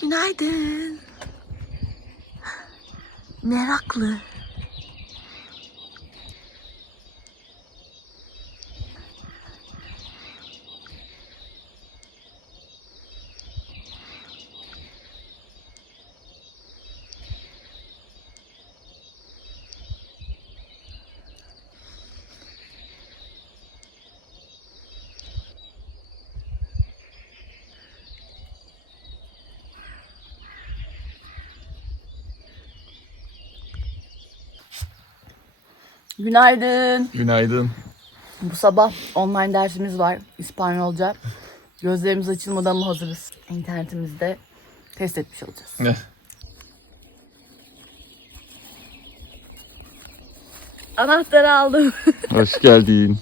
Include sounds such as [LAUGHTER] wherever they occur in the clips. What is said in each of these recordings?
Günaydın. Meraklı. Günaydın. Günaydın. Bu sabah online dersimiz var İspanyolca. Gözlerimiz açılmadan mı hazırız? İnternetimizde test etmiş olacağız. Ne? Anahtarı aldım. [LAUGHS] Hoş geldin.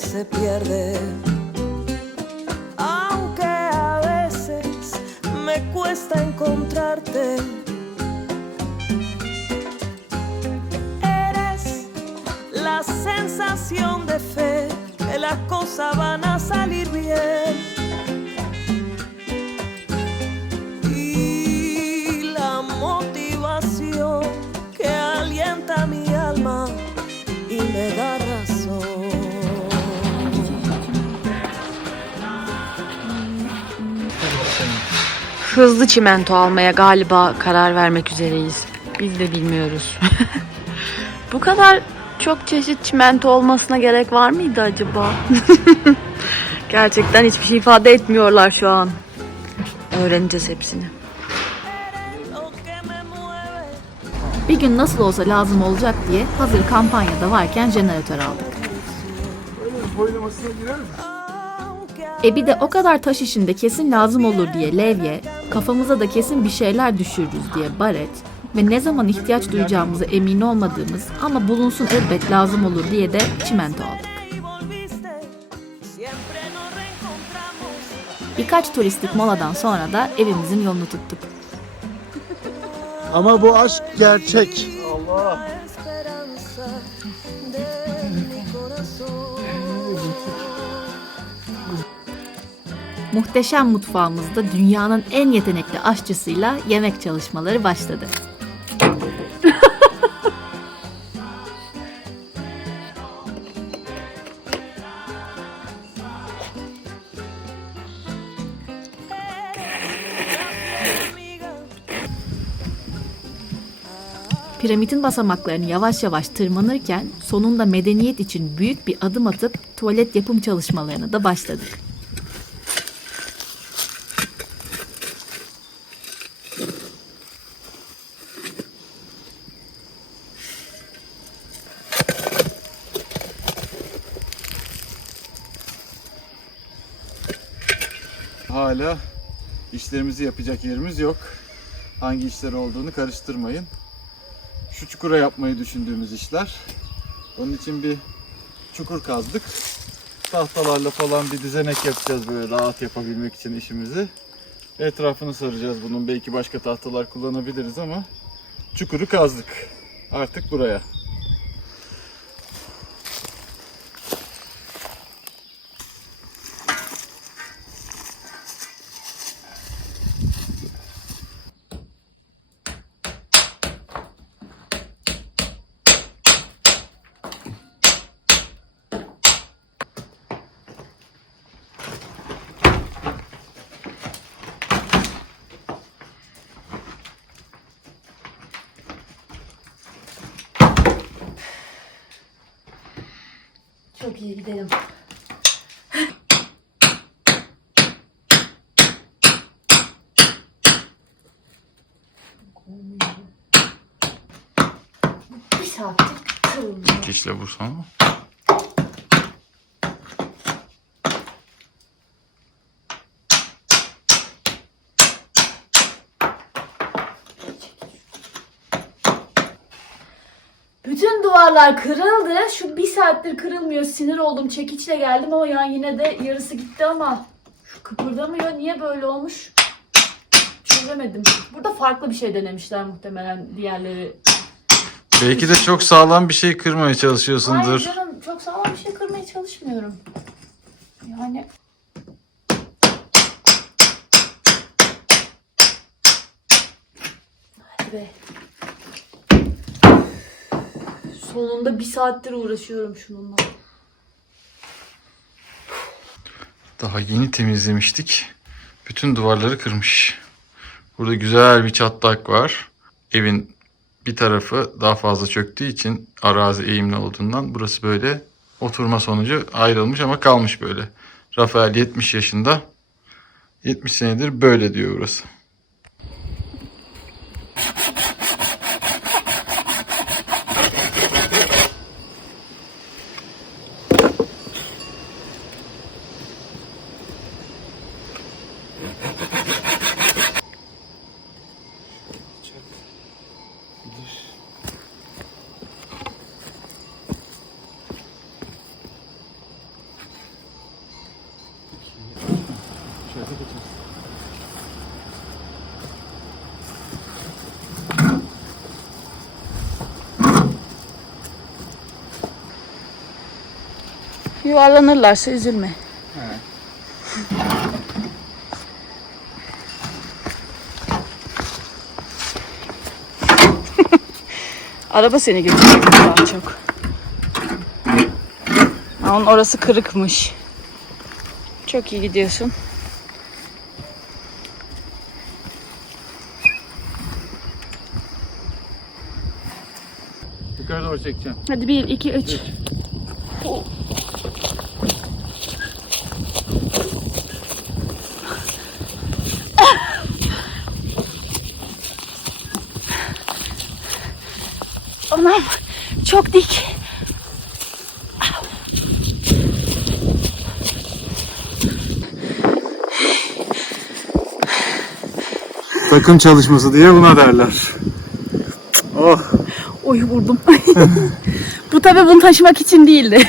Se pierde. Hızlı çimento almaya galiba karar vermek üzereyiz. Biz de bilmiyoruz. [LAUGHS] Bu kadar çok çeşit çimento olmasına gerek var mıydı acaba? [LAUGHS] Gerçekten hiçbir şey ifade etmiyorlar şu an. Öğreneceğiz hepsini. Bir gün nasıl olsa lazım olacak diye hazır kampanyada varken jeneratör aldık. E bir de o kadar taş işinde kesin lazım olur diye levye, kafamıza da kesin bir şeyler düşürürüz diye baret ve ne zaman ihtiyaç duyacağımıza emin olmadığımız ama bulunsun elbet lazım olur diye de çimento aldık. Birkaç turistik moladan sonra da evimizin yolunu tuttuk. Ama bu aşk gerçek. La Muhteşem mutfağımızda dünyanın en yetenekli aşçısıyla yemek çalışmaları başladı. Piramidin basamaklarını yavaş yavaş tırmanırken sonunda medeniyet için büyük bir adım atıp tuvalet yapım çalışmalarına da başladık. Hala işlerimizi yapacak yerimiz yok. Hangi işler olduğunu karıştırmayın. Şu çukura yapmayı düşündüğümüz işler. Onun için bir çukur kazdık. Tahtalarla falan bir düzenek yapacağız böyle rahat yapabilmek için işimizi. Etrafını saracağız bunun. Belki başka tahtalar kullanabiliriz ama çukuru kazdık. Artık buraya. İyi gidelim. Bir saattir Çekişle vursan mı? Bütün duvarlar kırıldı. Şu bir saattir kırılmıyor. Sinir oldum. Çekiçle geldim ama yani yine de yarısı gitti ama şu kıpırdamıyor. Niye böyle olmuş? Çözemedim. Burada farklı bir şey denemişler muhtemelen diğerleri. Belki de çok sağlam bir şey kırmaya Hayır çalışıyorsundur. canım çok sağlam bir şey kırmaya çalışmıyorum. Yani Hadi be. Sonunda bir saattir uğraşıyorum şununla. Daha yeni temizlemiştik. Bütün duvarları kırmış. Burada güzel bir çatlak var. Evin bir tarafı daha fazla çöktüğü için arazi eğimli olduğundan burası böyle oturma sonucu ayrılmış ama kalmış böyle. Rafael 70 yaşında. 70 senedir böyle diyor burası. Yuvarlanırlarsa üzülme. [LAUGHS] Araba seni götürecek daha çok. Ha, Onun orası kırıkmış. Çok iyi gidiyorsun. Yukarı doğru çekeceğim. Hadi bir, iki, üç. Anam çok dik. Takım çalışması diye buna derler. Oh. Oy vurdum. [LAUGHS] Bu tabi bunu taşımak için değildi. [LAUGHS]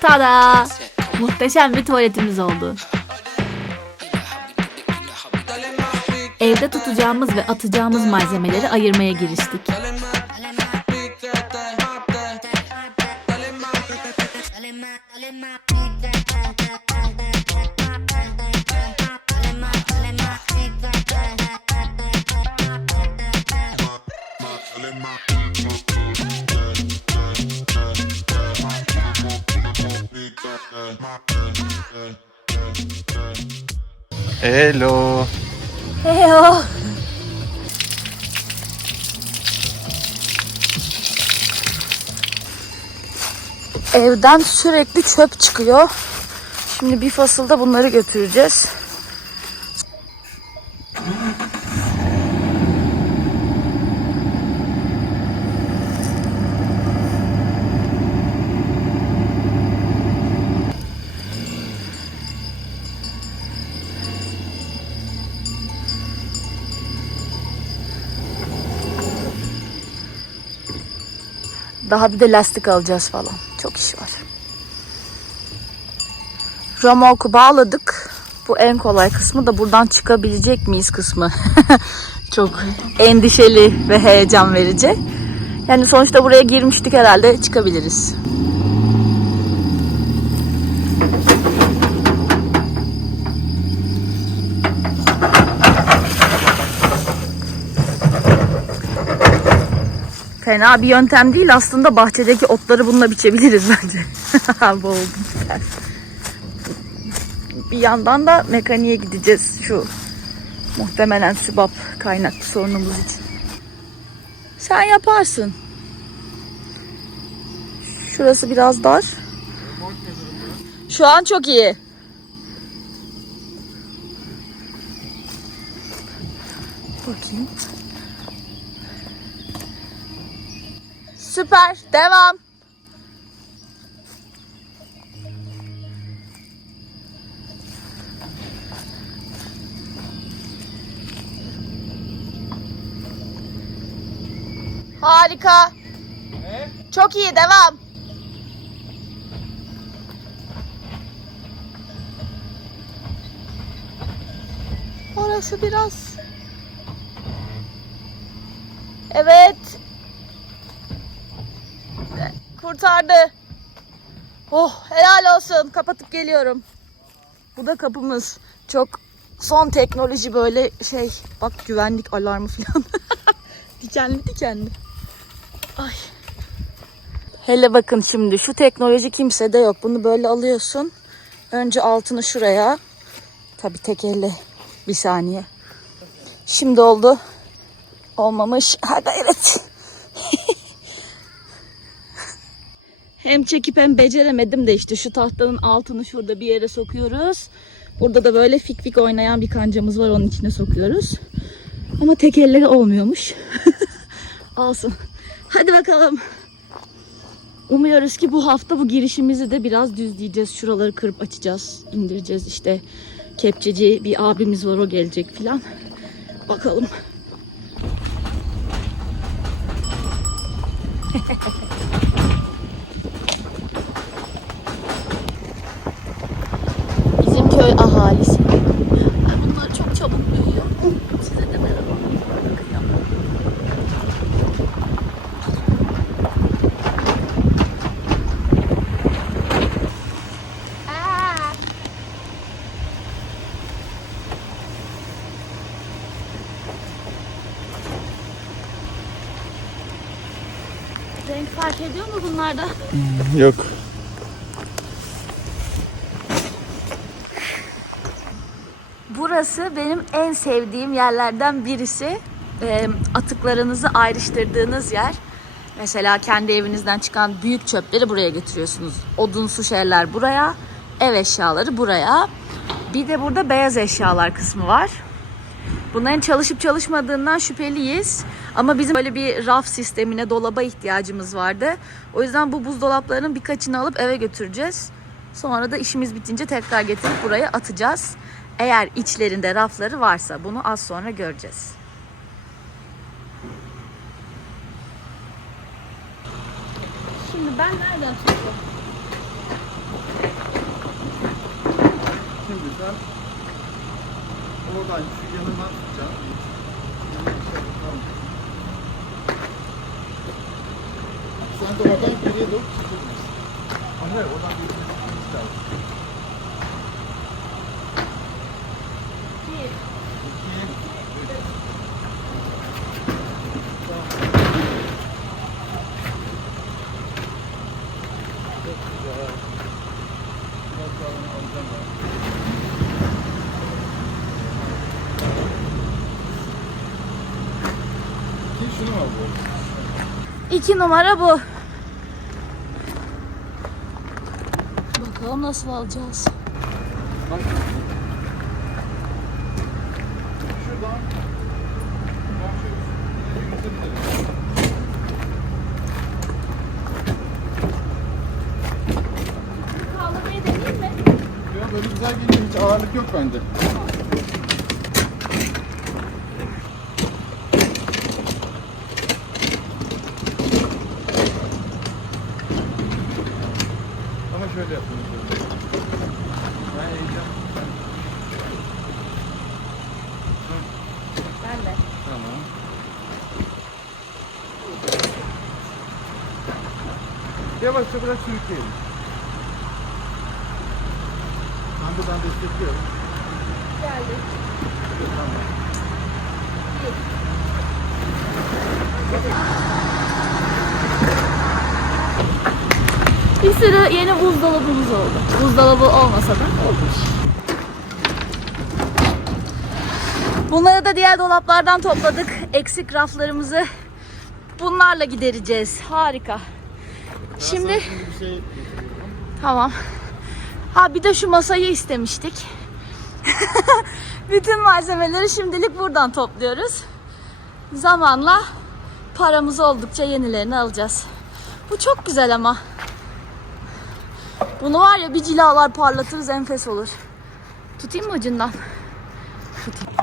Tada! Muhteşem bir tuvaletimiz oldu. Evde tutacağımız ve atacağımız malzemeleri ayırmaya giriştik. Hello. Heyo! Evden sürekli çöp çıkıyor. Şimdi bir fasılda bunları götüreceğiz. Daha bir de lastik alacağız falan. Çok iş var. Romorku bağladık. Bu en kolay kısmı da buradan çıkabilecek miyiz kısmı. [LAUGHS] Çok endişeli ve heyecan verici. Yani sonuçta buraya girmiştik herhalde çıkabiliriz. Fena bir yöntem değil aslında bahçedeki otları bununla biçebiliriz bence. [LAUGHS] Boğuldum süper. Bir yandan da mekaniğe gideceğiz şu muhtemelen sübap kaynaklı sorunumuz için. Sen yaparsın. Şurası biraz dar. Şu an çok iyi. Bakayım. Süper. Devam. Harika. Çok iyi. Devam. Orası biraz. Evet. Kurtardı. Oh helal olsun. Kapatıp geliyorum. Bu da kapımız. Çok son teknoloji böyle şey. Bak güvenlik alarmı falan. [LAUGHS] dikenli dikenli. Ay. Hele bakın şimdi şu teknoloji kimsede yok. Bunu böyle alıyorsun. Önce altını şuraya. Tabii tek elle. Bir saniye. Şimdi oldu. Olmamış. Ha gayret. Hem çekip hem beceremedim de işte şu tahtanın altını şurada bir yere sokuyoruz. Burada da böyle fik fik oynayan bir kancamız var onun içine sokuyoruz. Ama tek elle olmuyormuş. [LAUGHS] Olsun. Hadi bakalım. Umuyoruz ki bu hafta bu girişimizi de biraz düzleyeceğiz. Şuraları kırıp açacağız, indireceğiz işte. Kepçeci bir abimiz var o gelecek filan. Bakalım. [LAUGHS] Yok. Burası benim en sevdiğim yerlerden birisi. Ee, atıklarınızı ayrıştırdığınız yer. Mesela kendi evinizden çıkan büyük çöpleri buraya getiriyorsunuz. Odunsu şeyler buraya, ev eşyaları buraya. Bir de burada beyaz eşyalar kısmı var. Bunların çalışıp çalışmadığından şüpheliyiz. Ama bizim böyle bir raf sistemine, dolaba ihtiyacımız vardı. O yüzden bu buzdolaplarının birkaçını alıp eve götüreceğiz. Sonra da işimiz bitince tekrar getirip buraya atacağız. Eğer içlerinde rafları varsa bunu az sonra göreceğiz. Şimdi ben nereden tutayım? Şimdi sen oradan şu yanından tutacaksın. Sen de oradan geriye doğru çekeceksin. Hayır, oradan geriye doğru çekeceksin. Ki şunu al bu. İki numara bu. Bakalım nasıl alacağız. Bak. Şuradan. Böyle güzel geliyor. Hiç ağırlık yok bende. Ama şöyle yapalım. Ben eğeceğim. Ben de. Tamam. Yavaşça bırak sürükleyelim. Ben de ben destekliyorum. Geldi. Tamam. Bir sürü yeni buzdolabımız oldu. Buzdolabı olmasa da olmuş. Bunları da diğer dolaplardan topladık. Eksik raflarımızı bunlarla gidereceğiz. Harika. Şimdi şey tamam. Ha bir de şu masayı istemiştik. [LAUGHS] Bütün malzemeleri şimdilik buradan topluyoruz. Zamanla paramız oldukça yenilerini alacağız. Bu çok güzel ama. Bunu var ya bir cilalar parlatırız enfes olur. Tutayım mı ucundan? Tutayım.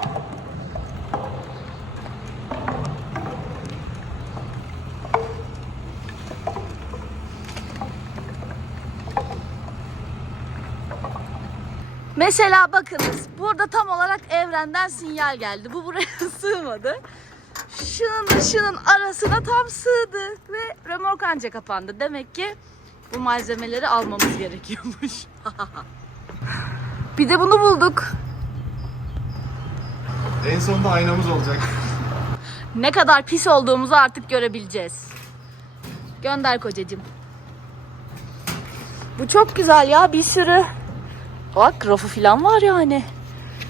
Mesela bakınız burada tam olarak evrenden sinyal geldi. Bu buraya [LAUGHS] sığmadı. Şunun şunun arasına tam sığdı ve remork anca kapandı. Demek ki bu malzemeleri almamız gerekiyormuş. [LAUGHS] bir de bunu bulduk. En sonunda aynamız olacak. Ne kadar pis olduğumuzu artık görebileceğiz. Gönder kocacığım. Bu çok güzel ya bir sürü. Bak rafı falan var yani.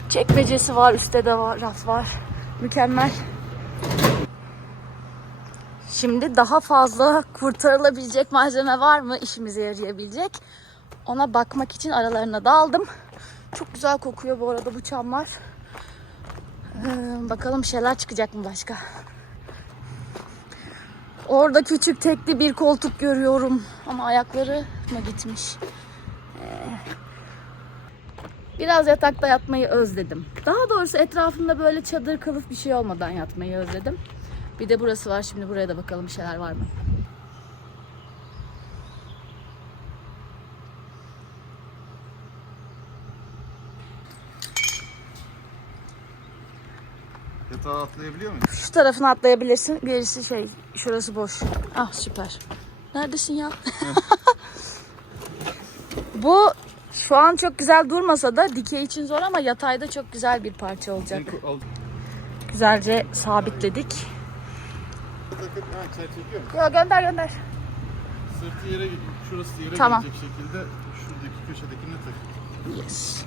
Çekmecesi var, üstte de var, raf var. Mükemmel. Şimdi daha fazla kurtarılabilecek malzeme var mı işimize yarayabilecek? Ona bakmak için aralarına daldım. Çok güzel kokuyor bu arada bu çamlar. Ee, bakalım şeyler çıkacak mı başka? Orada küçük tekli bir koltuk görüyorum. Ama ayakları mı gitmiş? Ee, biraz yatakta yatmayı özledim. Daha doğrusu etrafımda böyle çadır kılıf bir şey olmadan yatmayı özledim. Bir de burası var. Şimdi buraya da bakalım bir şeyler var mı? Yatağa atlayabiliyor muyum? Şu tarafına atlayabilirsin. Birisi şey, şurası boş. Ah süper. Neredesin ya? [LAUGHS] Bu şu an çok güzel durmasa da dikey için zor ama yatayda çok güzel bir parça olacak. Güzelce sabitledik. Takıp ha, çay çekiyor mu? Yo gönder gönder. Sırtı yere gidiyor. Şurası yere Tamam. gelecek şekilde şuradaki köşedekine tak. Yes.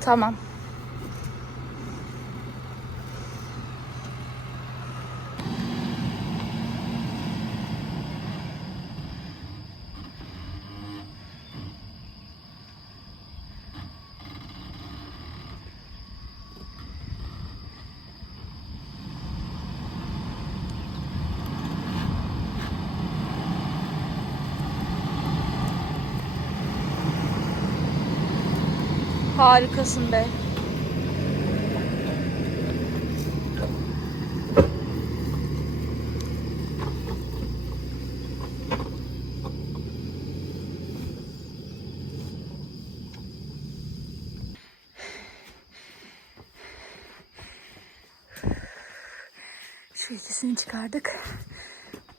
Tamam. Harikasın be. Şu ikisini çıkardık.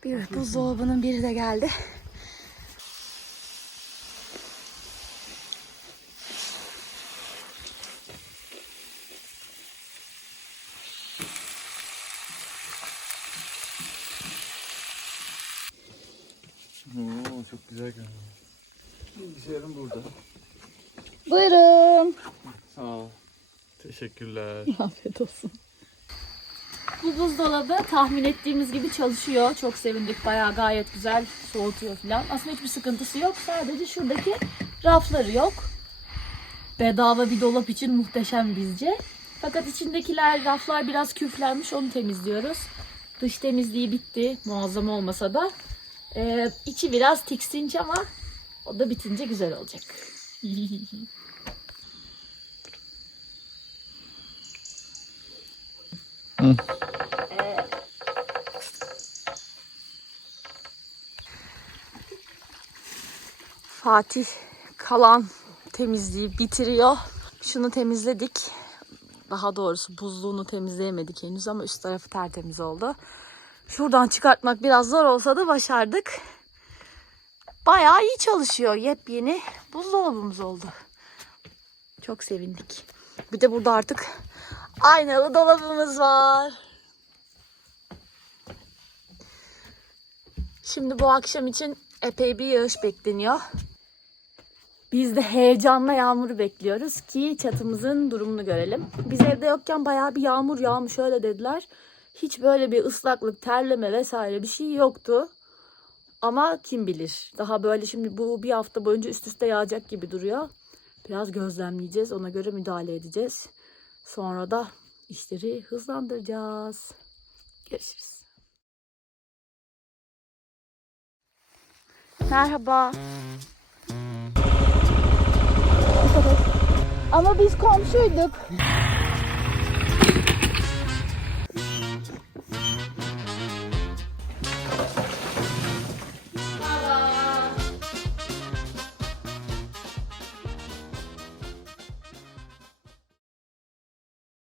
Bir buzdolabının biri de geldi. Teşekkürler. [LAUGHS] Afiyet olsun. Bu buzdolabı tahmin ettiğimiz gibi çalışıyor. Çok sevindik. Bayağı gayet güzel soğutuyor falan. Aslında hiçbir sıkıntısı yok. Sadece şuradaki rafları yok. Bedava bir dolap için muhteşem bizce. Fakat içindekiler raflar biraz küflenmiş. Onu temizliyoruz. Dış temizliği bitti. Muazzam olmasa da. Ee, içi biraz tiksinç ama o da bitince güzel olacak. [LAUGHS] Fatih kalan temizliği bitiriyor. Şunu temizledik. Daha doğrusu buzluğunu temizleyemedik henüz ama üst tarafı tertemiz oldu. Şuradan çıkartmak biraz zor olsa da başardık. Bayağı iyi çalışıyor. Yepyeni buzdolabımız oldu. Çok sevindik. Bir de burada artık aynalı dolabımız var. Şimdi bu akşam için epey bir yağış bekleniyor. Biz de heyecanla yağmuru bekliyoruz ki çatımızın durumunu görelim. Biz evde yokken bayağı bir yağmur yağmış öyle dediler. Hiç böyle bir ıslaklık, terleme vesaire bir şey yoktu. Ama kim bilir. Daha böyle şimdi bu bir hafta boyunca üst üste yağacak gibi duruyor. Biraz gözlemleyeceğiz. Ona göre müdahale edeceğiz. Sonra da işleri hızlandıracağız. Görüşürüz. Merhaba. Ama biz komşuyduk.